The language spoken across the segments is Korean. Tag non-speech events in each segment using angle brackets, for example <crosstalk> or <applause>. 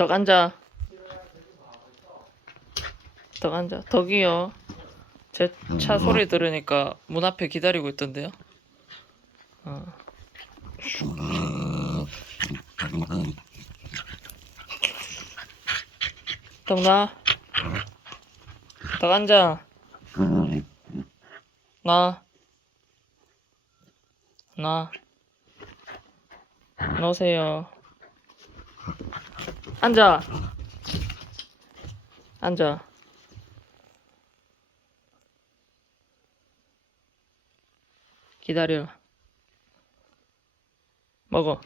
덕 앉아. 덕 앉아. 덕이요. 제 차 소리 들으니까 문 앞에 기다리고 있던데요. 어. 덕 나. 덕 앉아. 나. 나. 넣으세요. 앉아. 앉아. 기다려. 먹어.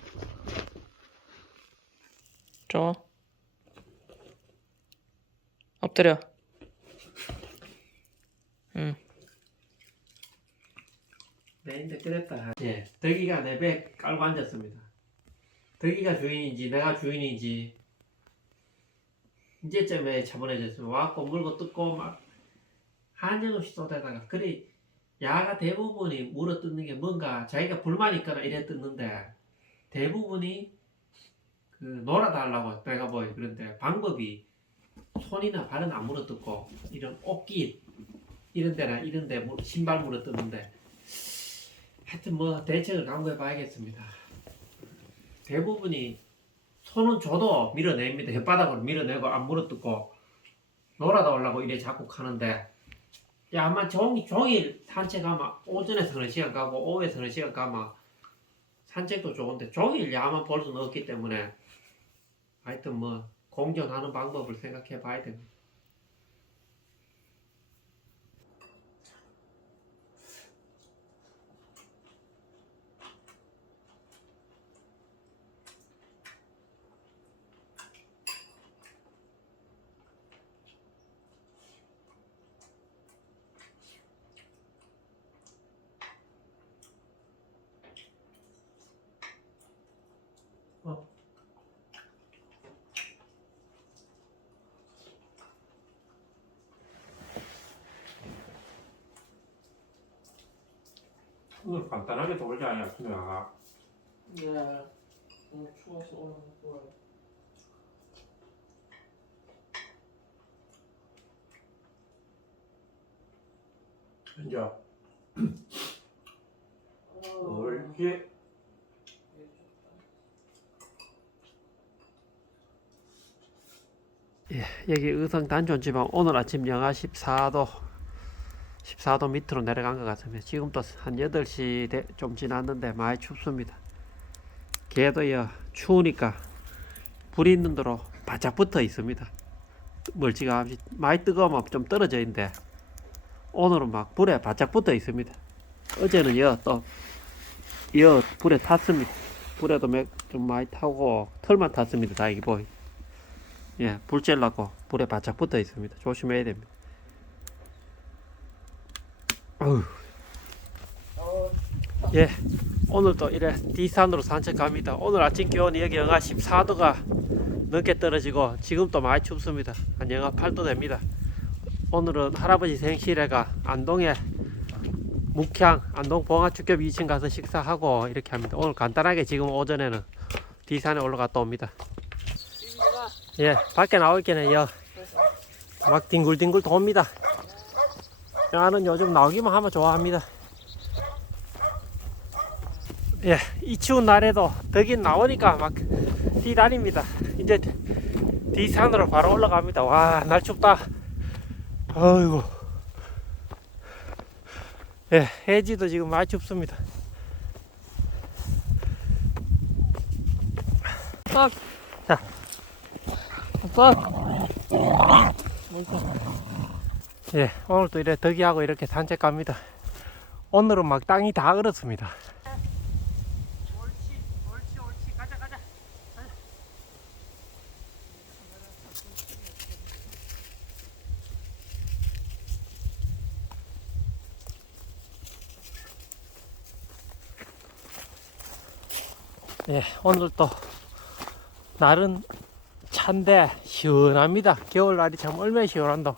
줘. 엎드려. 응. 네, 이제 그랬다. 예, 덕이가 내 배 깔고 앉았습니다. 덕이가 주인인지 내가 주인인지 이제쯤에 차분해졌으면 와갖고 물고 뜯고 막 한정없이 쏟아다가 그래 야가 대부분이 물어 뜯는 게 뭔가 자기가 불만 있거나 이래 뜯는데 대부분이 그 놀아달라고 내가 보이 그런데 방법이 손이나 발은 안 물어 뜯고 이런 옷깃 이런 데나 이런 데 물- 신발 물어 뜯는데 하여튼 뭐 대책을 강구해 봐야겠습니다. 대부분이 손은 줘도 밀어냅니다. 혓바닥으로 밀어내고 안 물어뜯고 놀아다 올라고 이래 자꾸 하는데 야 아마 종, 종일 산책하면 오전에 서너 시간 가고 오후에 서너 시간 가면 산책도 좋은데 종일 야만 볼 수는 없기 때문에 하여튼 뭐 공존하는 방법을 생각해 봐야 됩니다. 오늘 간단하게 돌자 야 수명아 네. 너무 추워서 오늘 못 보여요. 이제 옳지 예, 여기 의성 단촌 지방 오늘 아침 영하 14도 14도 밑으로 내려간 것 같습니다. 지금도 한 8시 대- 좀 지났는데 많이 춥습니다. 개도요 추우니까 불이 있는 대로 바짝 붙어 있습니다. 않이 많이 뜨거우면 좀 떨어져 있는데 오늘은 막 불에 바짝 붙어 있습니다. 어제는 여또여 불에 탔습니다. 불에도 몇- 좀 많이 타고 털만 탔습니다. 다행히 보이. 예, 불 쬐려고 불에 바짝 붙어 있습니다. 조심해야 됩니다. 예, 오늘도 이래 D산으로 산책 갑니다. 오늘 아침 기온이 여기 영하 14도가 넘게 떨어지고 지금 또 많이 춥습니다. 한 영하 8도 됩니다. 오늘은 할아버지 생시래가 안동에 묵향 안동 봉화축협 2층 가서 식사하고 이렇게 합니다. 오늘 간단하게 지금 오전에는 D산에 올라갔다 옵니다. 예, 밖에 나올게는 요. 막 뒹굴뒹굴 돕니다. 나는 요즘 나오기만 하면 좋아합니다. 예, 이 추운 날에도 덕이 나오니까 막 뛰다닙니다. 이제 뒤산으로 바로 올라갑니다. 와, 날 춥다. 아이고. 예, 해지도 지금 많이 춥습니다. 싹. 자. 싹. 예, 오늘도 이래 덕이하고 이렇게 산책 갑니다. 오늘은 막 땅이 다 얼었습니다. 옳지, 옳지, 옳지. 가자, 가자. 예, 오늘도 날은 찬데 시원합니다. 겨울날이 참 얼마나 시원한다.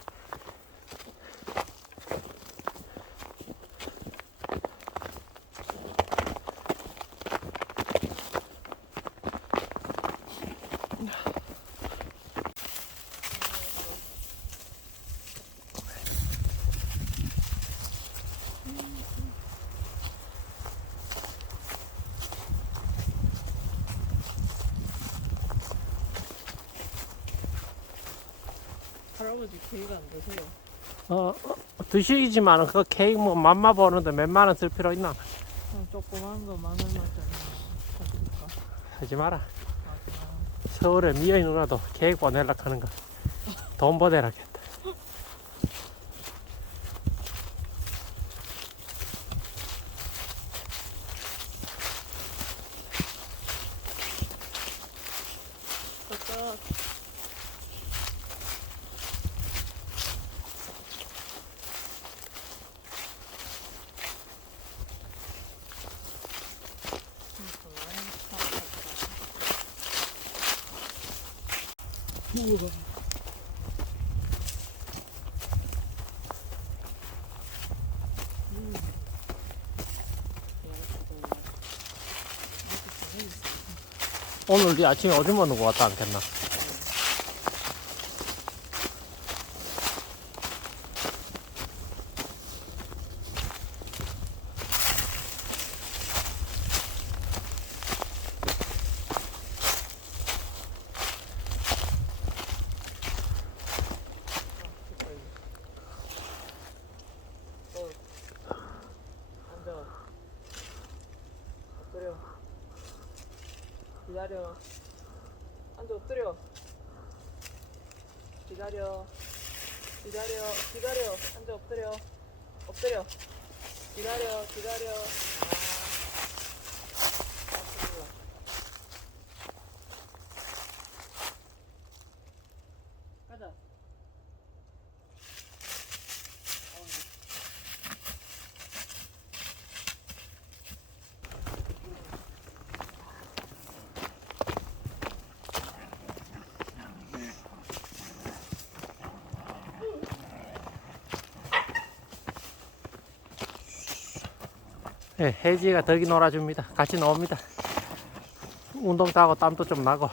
할아버지 케이크 안 드세요? 어, 어, 드시지만 그 케이크 뭐 맛만 보는데 몇만 원 쓸 필요 있나? 그럼 조그만 거 마늘 맛잖아. 사줄까? 하지 마라. 맞아. 서울에 미연 누나도 케이크 보내려 하는 거. 돈 보내라겠다. 싹. 오늘 네 아침에 오줌 먹는 거 같다 않겠나? 앉아. 엎드려. 기다려. 앉아 엎드려. 기다려. 기다려. 기다려. 앉아 엎드려. 엎드려. 기다려. 기다려. 아. 아, 몰라. 가자. 어, 예, 혜지가 덕이 놀아줍니다. 같이 나옵니다. 운동도 하고 땀도 좀 나고.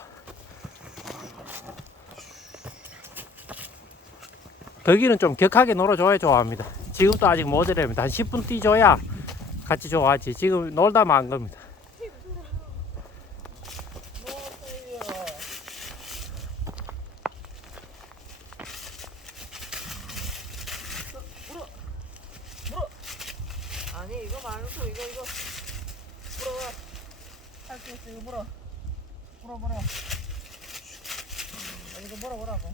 덕이는 좀 격하게 놀아줘야 좋아합니다. 지금도 아직 모자랍니다. 한 10분 뛰줘야 같이 좋아하지. 지금 놀다 만 겁니다. 아니 이거 말고 이거 이거 물어봐 할수 있어 이거 물어 물어 물어 아, 이거 물어보라고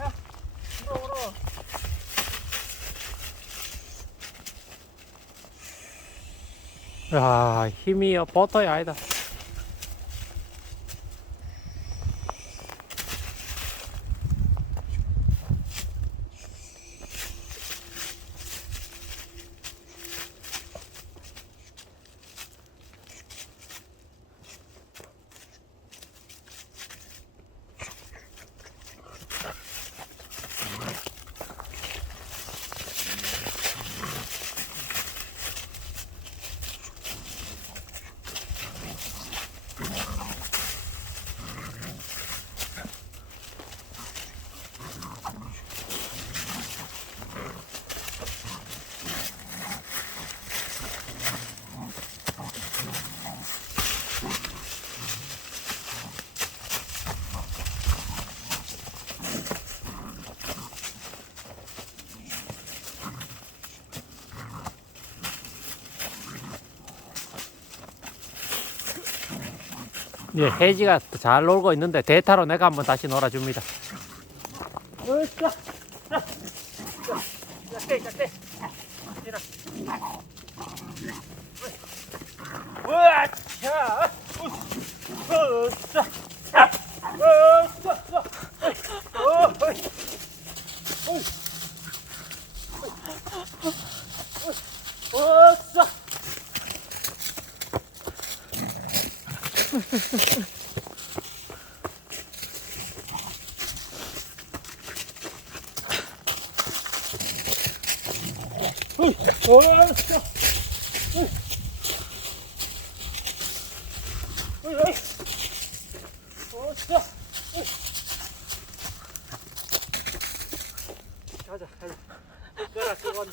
야 물어 물어 야, 힘이 버터이 아니다. 네, 해지가 잘 놀고 있는데 대타로 내가 한번 다시 놀아줍니다. 으쌰! 자. 으아차! 으쌰! 자, 으쌰! 자, 어, 어이. 어이. 으쌰! 어이. 으쌰! 어이. 어이, 어이. 으쌰! 어이. 가자, 가자. 가라, 그건.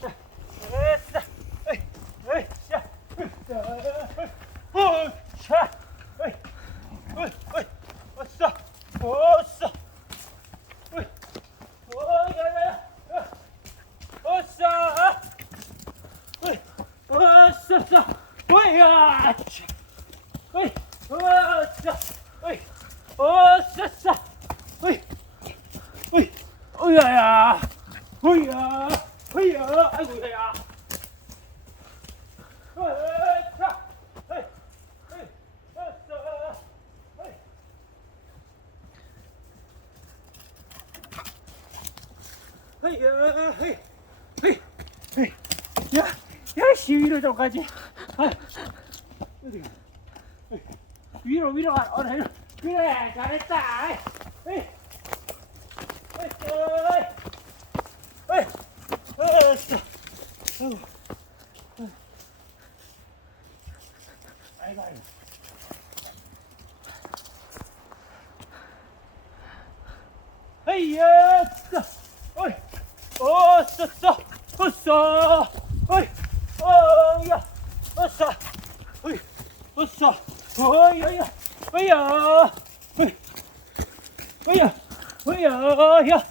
자, 으쌰! 어이, 어이, 자, 으쌰! 어이, 자, 어이, 어이, 어이, 으쌰! 으쌰! 어이, 어이, 야, 야, 야. 으쌰! 어이, 으쌰! 어이야! 어이, 으쌰! 어이, 으쌰! 어이, 어이, 어이야야! 어이야! 어이야! 아이고야! 으쌰! 어이, 어이, 으쌰! 어이. 어이야! 어이, 어이, 어이. 야, 야, 씨 위로 좀 가지. 아, 어디가? 어이, 위로 위로 가. 어, 위로. 그래, 잘했다. 어이, 어이, 어이, 어이, 어이, 어이, 아이고, 아이고, 아이고. 헤이야, 써, 어이, 어, 써, 써, 어, 써, 어이, 어, 야, 어, 써, 어이, 어, 써, 어이, 야, 야, 어이야, 어이, 어이야, 어이야, 야.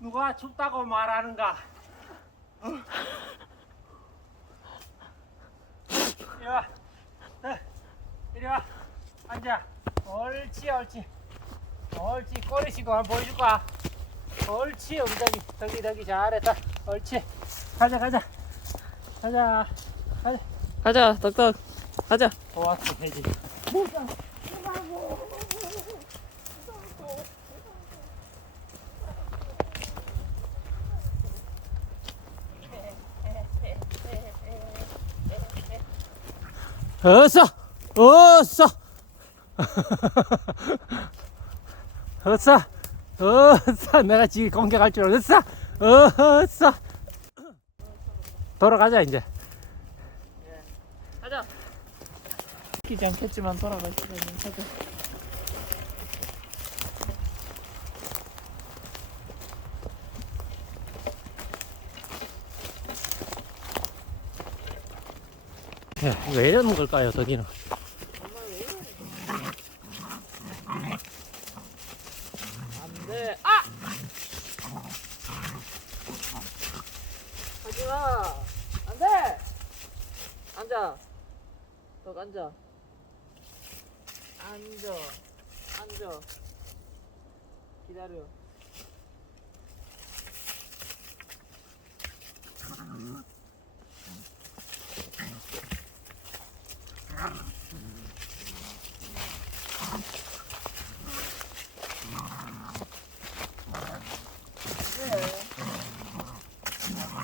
누가 춥다고 말하는가? 이리 와. 자, 이리 와. 앉아. 옳지, 옳지. 옳지. 꼬리 씻고 한번 보여줄까? 옳지, 우리 덕이. 덕이, 덕이 잘했다. 옳지. 가자, 가자. 가자. 가자. 가자, 떡떡. 가자. 좋았어, 해지. 어서, 어서, <laughs> 어서, 어서. 내가 지금 공격할 줄 알았어. 어서. 돌아가자 이제. 가자. 끼지 않겠지만 돌아갈 수가 있는 가자. 야, 왜 이러는 걸까요, 저기는? 안 돼. 아! 하지 마. 안 돼. 앉아. 떡 앉아. 앉아. 앉아. 기다려.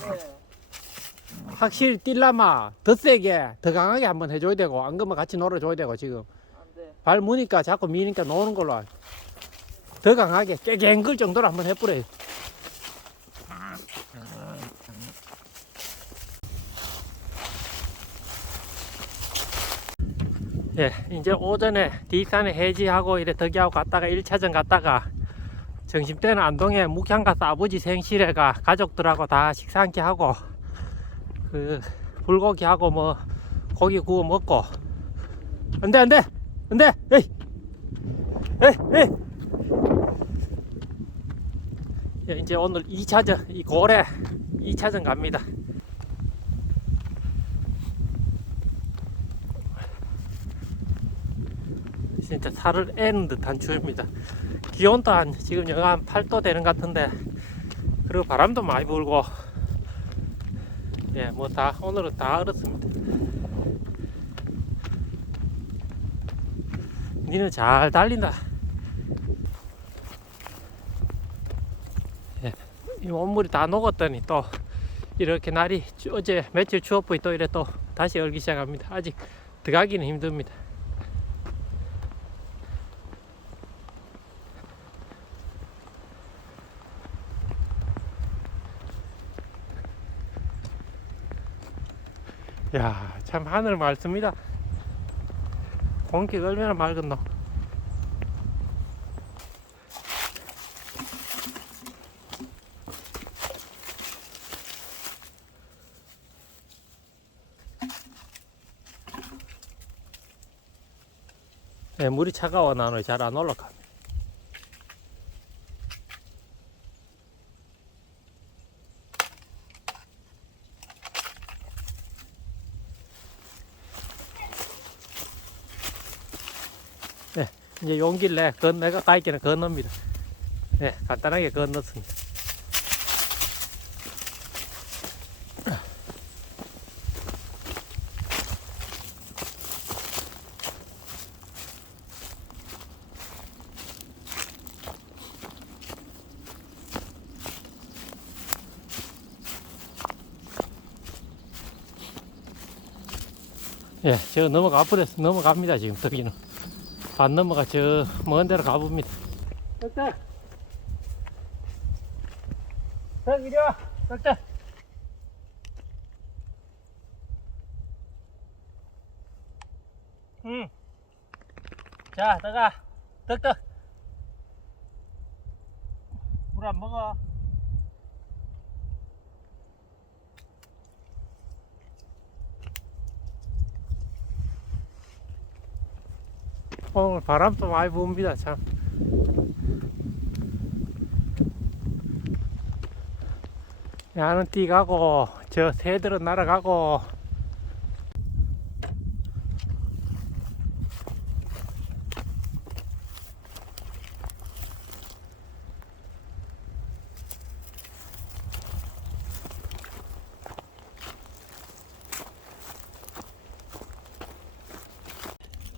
네. 확실히 뛸라마 더 세게 더 강하게 한번 해줘야 되고 안 그러면 같이 놀아줘야 되고 지금. 발 무니까 자꾸 미니까 노는 걸로 더 강하게 깨갱글 정도로 한번 해버려요 예 이제 오전에 뒷산에 해지하고 이래 덕이하고 갔다가 1차전 갔다가 점심때는 안동에 묵향 가서 아버지 생실에 가 가족들하고 다 식사 함께 하고 그 불고기하고 뭐 고기 구워 먹고 안돼 안돼 안돼 에이 에, 에. 예, 이제 오늘 2차전 이 고래 2차전 갑니다. 진짜 살을 애는 듯한 추위입니다. 기온도 한 지금 영하 한 8도 되는 것 같은데 그리고 바람도 많이 불고 예, 뭐 다 오늘은 다 얼었습니다. 니는 잘 달린다. 예, 이 온물이 다 녹았더니 또 이렇게 날이 추- 어제 며칠 추웠더니 또 이래 또 다시 얼기 시작합니다. 아직 들어가기는 힘듭니다. 야, 참 하늘 맑습니다. 공기가 얼마나 맑은노. 네, 물이 차가워 나는 잘 안 올라가. 이제 용기를 내, 건, 내가 가있기는 건넙니다. 네, 간단하게 건넜습니다. 예, 저 넘어가 버렸어. 넘어갑니다, 지금, 저기는. 반 넘어가 저 먼 데로 가봅니다. 덕대! 덕 이리 와! 덕대! 응. 자, 덕아. 덕덕. 물 안 먹어. 오늘 바람도 많이 부습니다 참. 야는 뛰가고 저 새들은 날아가고.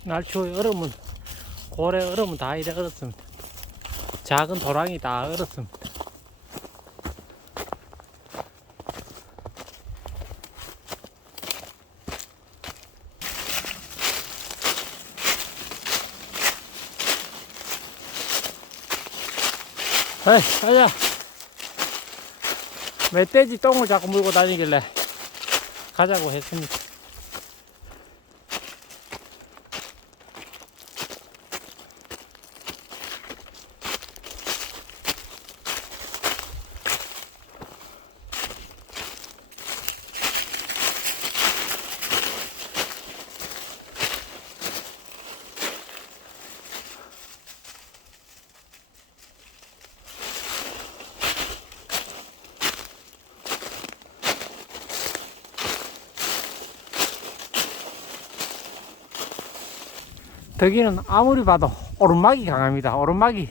날 추워 얼음은 고래 얼음은 다 이래 얼었습니다. 작은 도랑이 다 얼었습니다. 에이, 가자. 멧돼지 똥을 자꾸 물고 다니길래 가자고 했습니다. 덕이는 아무리 봐도 오르막이 강합니다. 오르막이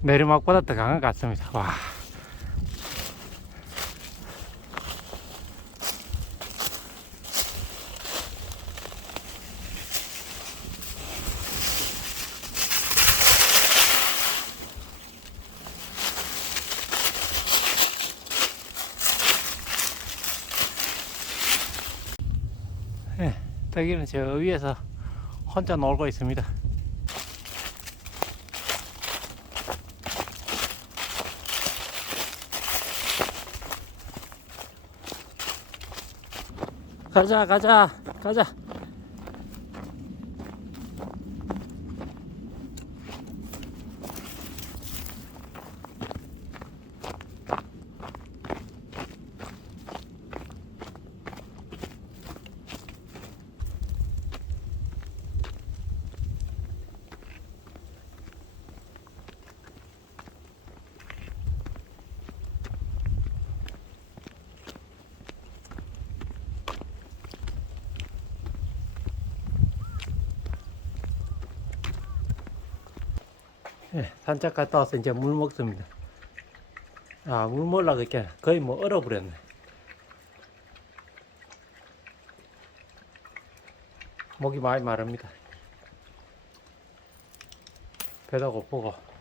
내리막보다 더 강한 것 같습니다. 와. 예, 덕이는 저 위에서 혼자 놀고 있습니다. 가자, 가자, 가자. 산책 갔다 와서 이제 물 먹습니다. 아, 물 먹으려고 이렇게 거의 뭐 얼어버렸네. 목이 많이 마릅니다. 배도 고프고.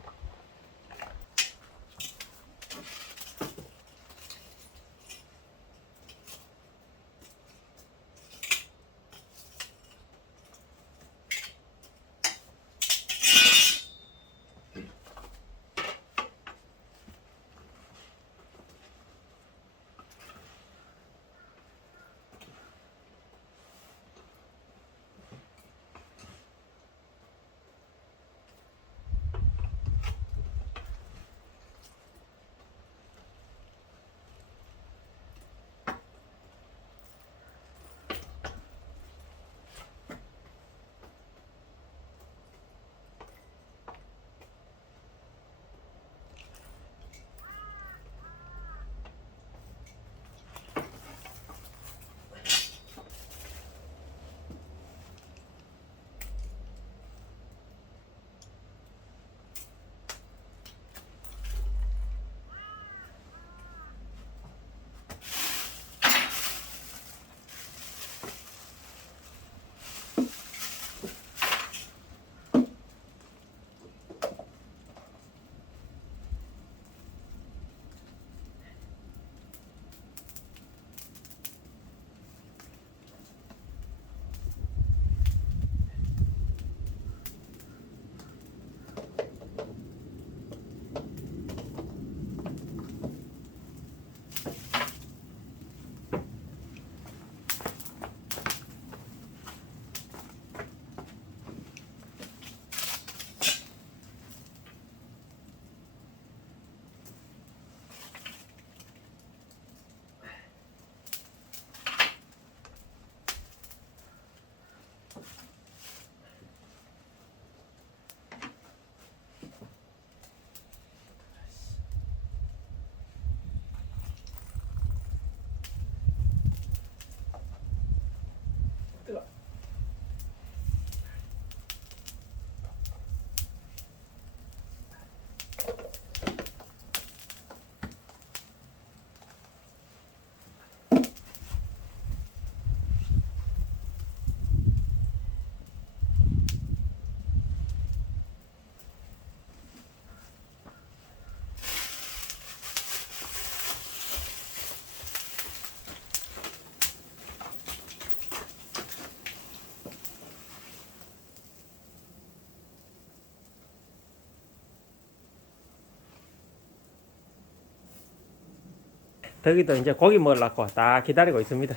덕이도 이제 고기 먹으려고 딱 기다리고 있습니다.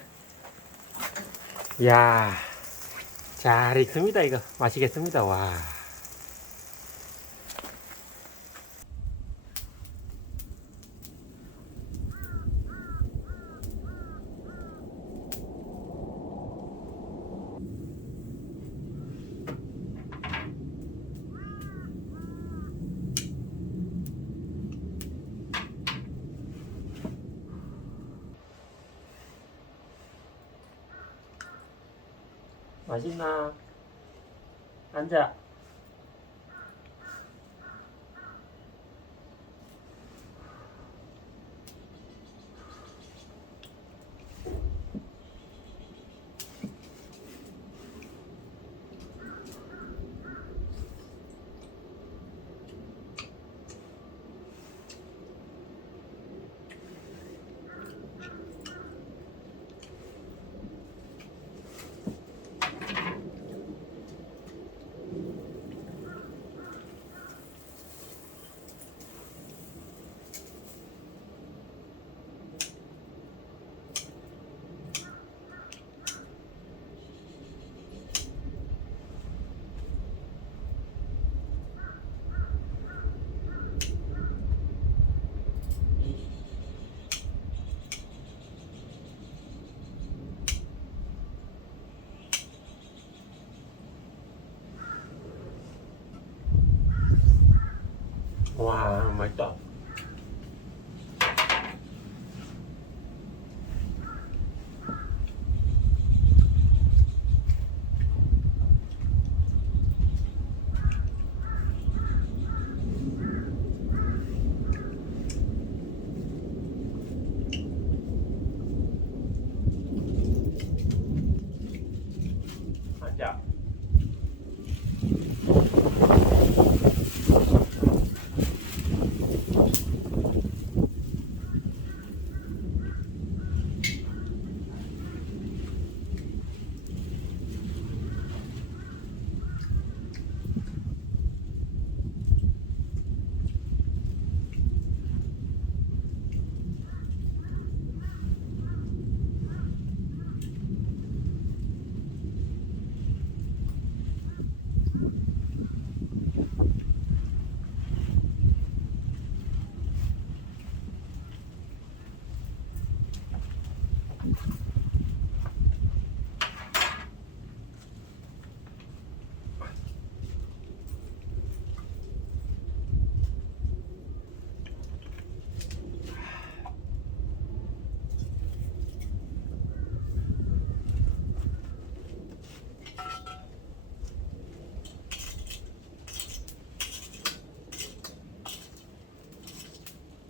이야, 잘 익습니다, 이거. 맛있겠습니다, 와. 맛있나? 앉아. 와, 맛있다.